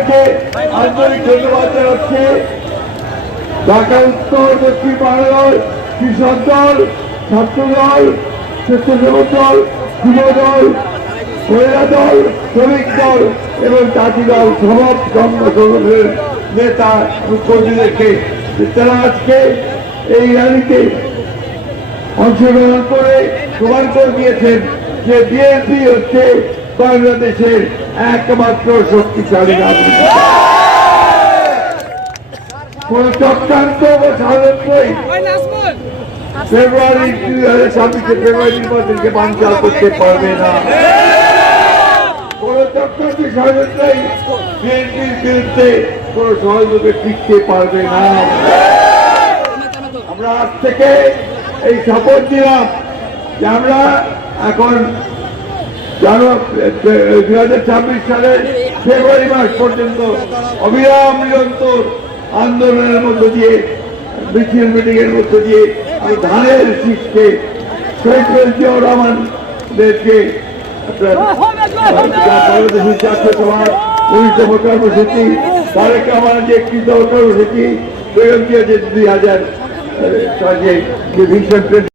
সবাইকে আন্তরিক ধন্যবাদ জানাচ্ছি। ঢাকা উত্তর দক্ষিণ বাংলার কৃষক দল, ছাত্র দল, স্বেচ্ছাসেবক দল, যুব দল, মহিলা দল, শ্রমিক দল এবং জাতি দল সব সংগঠনের নেতা কর্মীদেরকে তারা আজকে এই র্যালিতে অংশগ্রহণ করে প্রমাণ করে দিয়েছেন যে বিএনপি হচ্ছে বাংলাদেশের একমাত্র শক্তিশালী রাজনীতি। কোন চক্রান্ত বা ষড়যন্ত্রই ফেব্রুয়ারি 2026 ফেব্রুয়ারি নির্বাচনকে বানচাল করতে পারবে না। কোন চক্রান্ত ষড়যন্ত্রই বিএনপির বিরুদ্ধে কোন সহযোগে টিকতে পারবে না। আমরা আজ থেকে এই শপথ দিলাম যে আমরা এখন 2026 সালের ফেব্রুয়ারি মাস পর্যন্ত অবিরাম নিরন্তর আন্দোলনের মধ্য দিয়ে, মিছিল মিটিং এর মধ্য দিয়ে আমি ধানের শীষকে শহীদ জিয়াউর রহমানদেরকে বাংলাদেশের জাতীয় সভার 19 কর্মসূচি, তারেক রহমানের যে একটি কর্মসূচি, বেগম জিয়া যে 2000 ভিশন